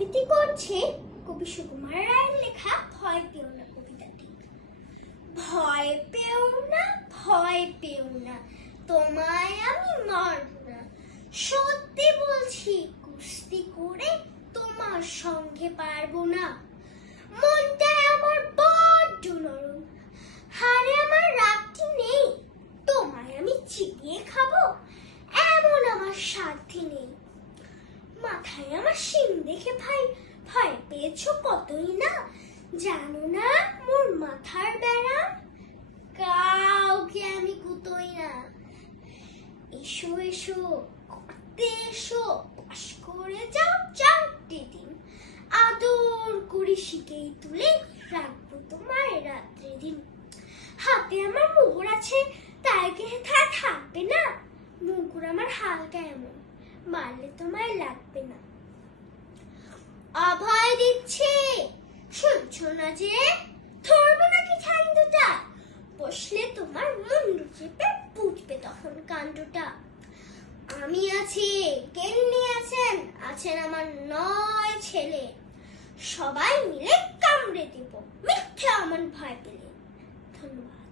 আবৃত্তি করছে কবি সুকুমার রায়ের লেখা ভয় পেও না কবিতাটি। ভয় পেও না, ভয় পেও না, তোমায় আমি মারব না। সত্যি বলছি, কুস্তি করে তোমার সঙ্গে পারবো না। মনটা আমার বড্ড নরম, হারে আমার রাগটি নেই। তোমায় আমি চিবিয়ে খাবো এমন আমার সাধ্যি নেই। মাথায় আমার শিং দেখে ভাই ভয় পেয়েছো কতই না। জানো না মোর মাথার ব্যারাম, কাউকে আমি কুতোই না। এসো এসো করতে এসো, পাশ করে যাও 4টে দিন। আদর করে শিখেই তুলে রাখবো তোমায় রাত্রে দিন। হাতে আমার মোহর আছে, তাই কে থাকবে না। মুগুর আমার হালকা এমন, মারলে তোমায় লাগবে না। অভয় দিচ্ছে, শুনছো না যে? ধরবো নাকি ঠাই দুটা, বসলে তোমার মুন্ডু চেপে বুঝবে তখন কাণ্ডটা। আমি আছি, গিন্নি আছেন, আছেন আমার 9 ছেলে। সবাই মিলে কামড়ে দেব মিথ্যা আমার ভয় পেলে। ধন্যবাদ।